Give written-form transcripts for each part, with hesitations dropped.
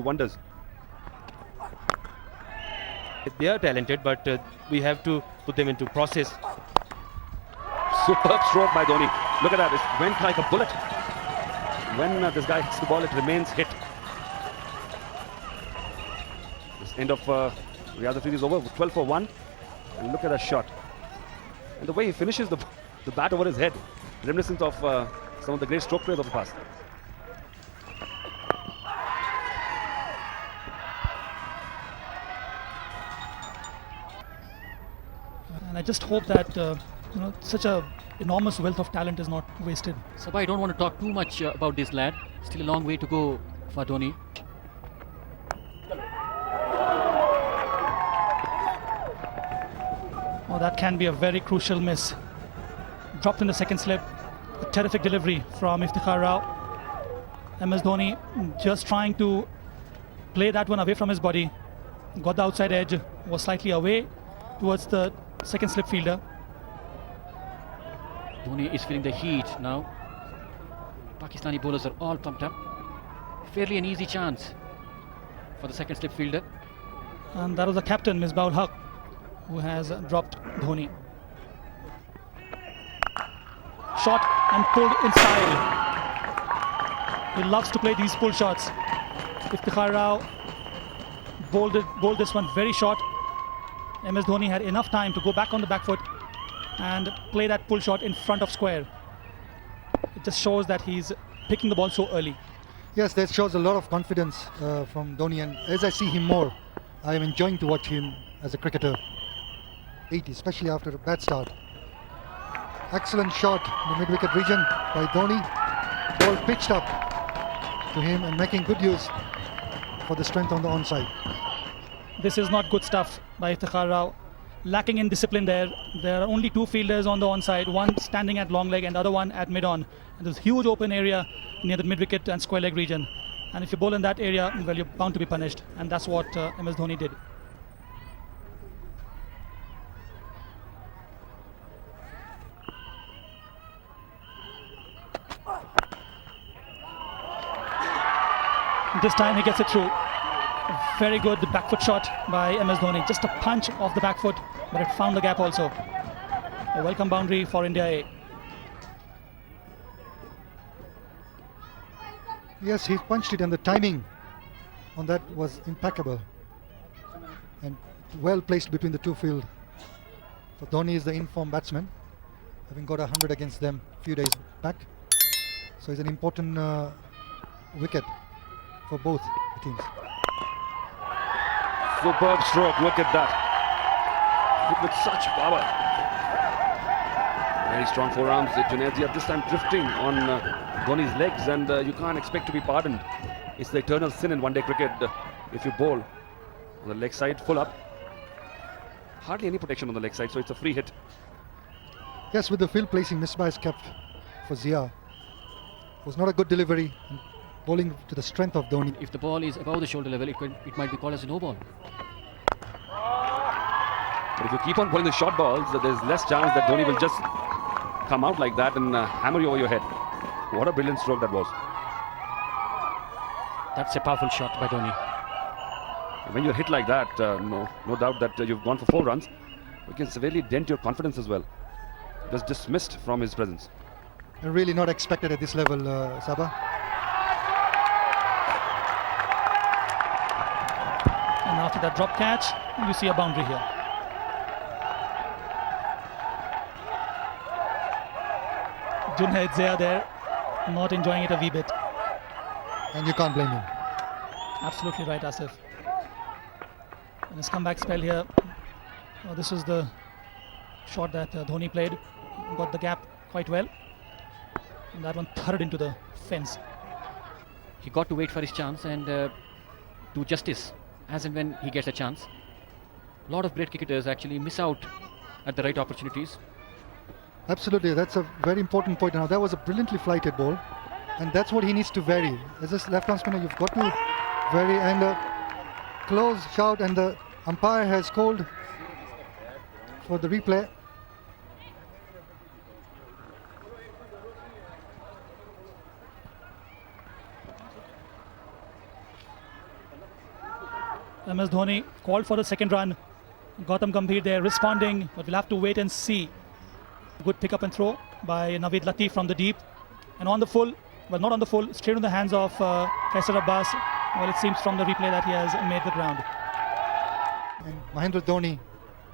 wonders. They are talented, but we have to put them into process. Superb stroke by Dhoni. Look at that, it went like a bullet. When this guy hits the ball, it remains hit. This end of the other series over, 12 for 1. And look at that shot. And the way he finishes the bat over his head, reminiscent of some of the great stroke players of the past. And I just hope that such a enormous wealth of talent is not wasted. Sabha, I don't want to talk too much about this lad. Still a long way to go for Dhoni. Oh, that can be a very crucial miss. Dropped in the second slip. A terrific delivery from Iftikhar Rao. MS Dhoni just trying to play that one away from his body. Got the outside edge, was slightly away towards the second slip fielder. Dhoni is feeling the heat now. Pakistani bowlers are all pumped up. Fairly an easy chance for the second slip fielder. And that was the captain, Misbah-ul Haq, who has dropped Dhoni. Shot and pulled in style. He loves to play these pull shots. Iftikhar Rao bowled this one very short. MS Dhoni had enough time to go back on the back foot and play that pull shot in front of square. It just shows that he's picking the ball so early. Yes, that shows a lot of confidence from Dhoni, and as I see him more, I am enjoying to watch him as a cricketer. 80, especially after a bad start. Excellent shot in the mid-wicket region by Dhoni. Ball pitched up to him and making good use for the strength on the onside. This is not good stuff by Iftikhar Rao. Lacking in discipline there. There are only two fielders on the onside, one standing at long leg and the other one at mid-on. And there's a huge open area near the mid-wicket and square leg region. And if you bowl in that area, well, you're bound to be punished. And that's what MS Dhoni did. This time he gets it through. Very good back foot shot by MS Dhoni. Just a punch off the back foot, but it found the gap also. A welcome boundary for India A. Yes, he punched it, and the timing on that was impeccable. And well placed between the two field. For Dhoni is the in-form batsman, having got 100 against them a few days back. So it's an important wicket for both teams. Superb stroke, look at that. Hit with such power. Very strong forearms. Junaid at this time drifting on Dhoni's legs, and you can't expect to be pardoned. It's the eternal sin in one-day cricket if you bowl on the leg side, full up. Hardly any protection on the leg side, so it's a free hit. Yes, with the field placing, Misbah is kept for Zia. It was not a good delivery. Bowling to the strength of Dhoni. If the ball is above the shoulder level, it might be called as a no ball. But if you keep on bowling the short balls, there's less chance that Dhoni will just come out like that and hammer you over your head. What a brilliant stroke that was. That's a powerful shot by Dhoni. When you're hit like that, no doubt that you've gone for 4 runs. You can severely dent your confidence as well. Just dismissed from his presence. And really not expected at this level, Sabha. And after that drop catch, you see a boundary here. Junaid Zia there, not enjoying it a wee bit. And you can't blame him. Absolutely right, Asif. And his comeback spell here. This was the shot that Dhoni played. Got the gap quite well. And that one thudded into the fence. He got to wait for his chance and do justice as and when he gets a chance. A lot of great cricketers actually miss out at the right opportunities. Absolutely, that's a very important point. Now that was a brilliantly flighted ball, and that's what he needs to vary. As a left-arm spinner, you've got to vary, and a close shout, and the umpire has called for the replay. MS Dhoni called for the second run. Gautam Gambhir there responding, but we'll have to wait and see. Good pick up and throw by Naveed Latif from the deep. And on the full, well, not on the full, straight in the hands of Kaisar Abbas. Well, it seems from the replay that he has made the ground. And Mahendra Dhoni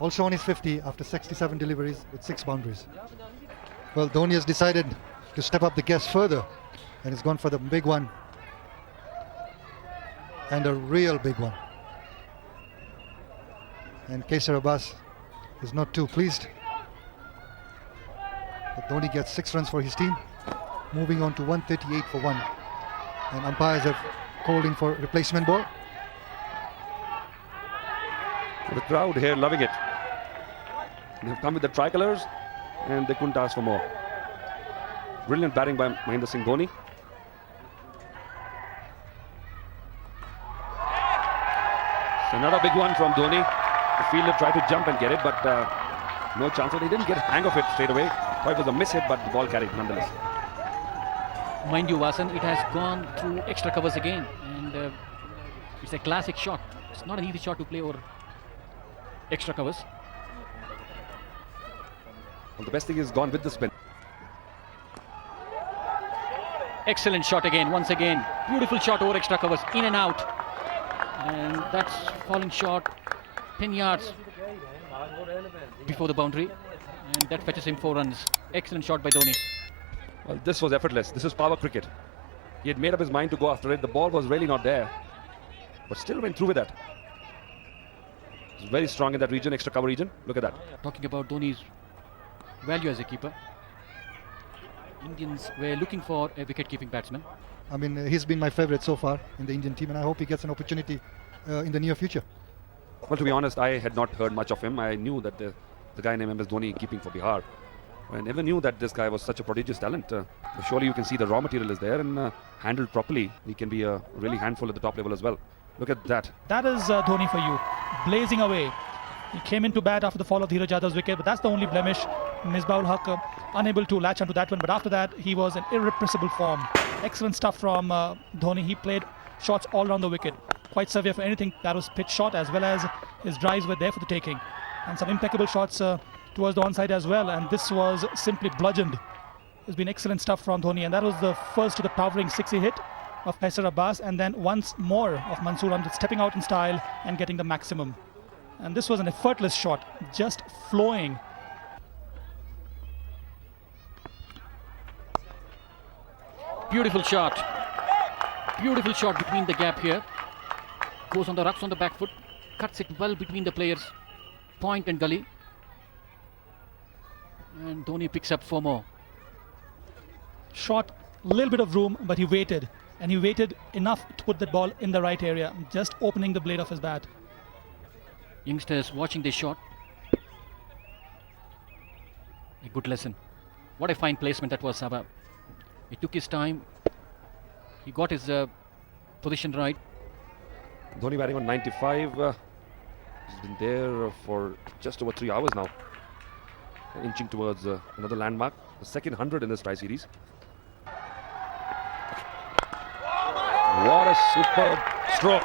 also on his 50 after 67 deliveries with 6 boundaries. Well, Dhoni has decided to step up the gas further and has gone for the big one. And a real big one. And Kaisar Abbas is not too pleased. But Dhoni gets 6 runs for his team, moving on to 138 for 1. And umpires are calling for replacement ball. The crowd here loving it. They've come with the tricolours and they couldn't ask for more. Brilliant batting by Mahendra Singh Dhoni. So another big one from Dhoni. The fielder tried to jump and get it, but no chance. He didn't get a hang of it straight away. Thought it was a miss hit, but the ball carried nonetheless. Mind you, Vasan, it has gone through extra covers again, and it's a classic shot. It's not an easy shot to play over extra covers. Well, the best thing is gone with the spin. Excellent shot again, once again. Beautiful shot over extra covers, in and out. And that's falling short 10 yards before the boundary. And that fetches him 4 runs. Excellent shot by Dhoni. Well, this was effortless. This is power cricket. He had made up his mind to go after it. The ball was really not there, but still went through with that. He's very strong in that region, extra cover region. Look at that. Talking about Dhoni's value as a keeper, Indians were looking for a wicket-keeping batsman. I mean, he's been my favorite so far in the Indian team, and I hope he gets an opportunity in the near future. Well, to be honest, I had not heard much of him. I knew that the guy named MS Dhoni keeping for Bihar. I never knew that this guy was such a prodigious talent. Surely you can see the raw material is there, and handled properly, he can be a really handful at the top level as well. Look at that. That is Dhoni for you, blazing away. He came into bat after the fall of Dheeraj Yadav's wicket, but that's the only blemish. Misbah ul Haq unable to latch onto that one, but after that he was in irrepressible form. Excellent stuff from Dhoni. He played shots all around the wicket, quite severe for anything that was pitch shot, as well as his drives were there for the taking, and some impeccable shots towards the onside as well, and this was simply bludgeoned. It's been excellent stuff from Dhoni, and that was the first to the towering 6 hit of Kaisar Abbas, and then once more of Mansoor Ahmed stepping out in style and getting the maximum. And this was an effortless shot, just flowing. Beautiful shot. Beautiful shot between the gap here. Goes on the rucks on the back foot. Cuts it well between the players, point and gully. And Dhoni picks up 4 more. Shot a little bit of room, but he waited. And he waited enough to put that ball in the right area, just opening the blade of his bat. Youngsters watching this shot. A good lesson. What a fine placement that was, Sabah. He took his time. He got his position right. Dhoni batting on 95. He's been there for just over 3 hours now. Inching towards another landmark. The second 100 in this try series. What a superb stroke.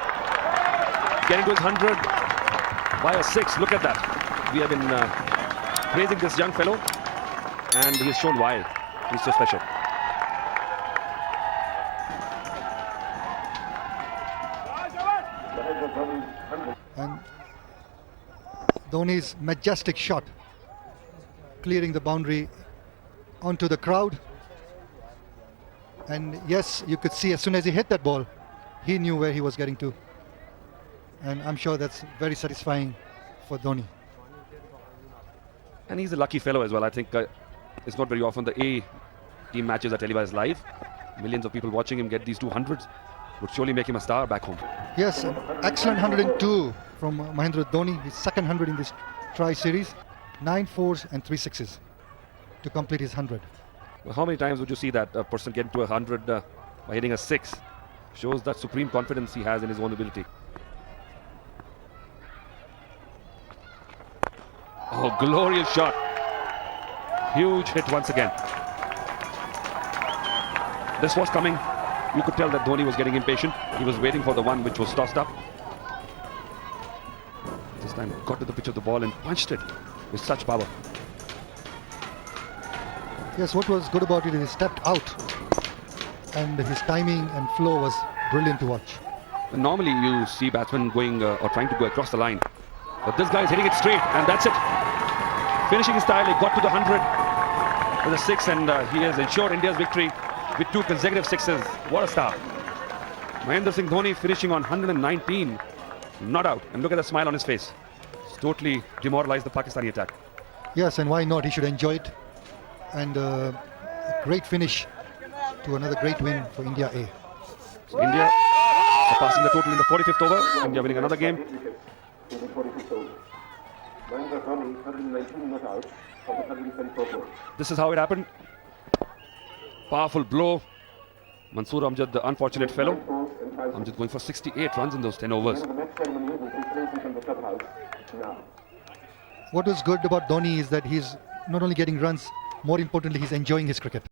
Getting to his 100 by a 6. Look at that. We have been praising this young fellow, and he has shown why he's so special. And Dhoni's majestic shot, clearing the boundary onto the crowd. And yes, you could see as soon as he hit that ball, he knew where he was getting to. And I'm sure that's very satisfying for Dhoni. And he's a lucky fellow as well. I think it's not very often the A team matches are televised live. Millions of people watching him get these 200s would surely make him a star back home. Yes, an excellent 102 from Mahendra Dhoni, his second 100 in this try series. 9 4s and 3 6s to complete his 100. Well, how many times would you see that a person get to 100 by hitting a 6? Shows that supreme confidence he has in his own ability. Oh, glorious shot. Huge hit once again. This was coming. You could tell that Dhoni was getting impatient. He was waiting for the one which was tossed up. time got to the pitch of the ball and punched it with such power. Yes, what was good about it is he stepped out and his timing and flow was brilliant to watch. And normally you see batsmen going or trying to go across the line. But this guy is hitting it straight, and that's it. Finishing his style, he got to the 100 with a 6, and he has ensured India's victory with 2 consecutive sixes. What a star. Mahendra Singh Dhoni finishing on 119, not out. And look at the smile on his face. It's totally demoralized the Pakistani attack. Yes, and why not? He should enjoy it. And a great finish to another great win for India A. So India surpassing the total in the 45th over. India winning another game. This is how it happened. Powerful blow. Mansoor Amjad, the unfortunate fellow. Amjad going for 68 runs in those 10 overs. What was good about Dhoni is that he's not only getting runs, more importantly, he's enjoying his cricket.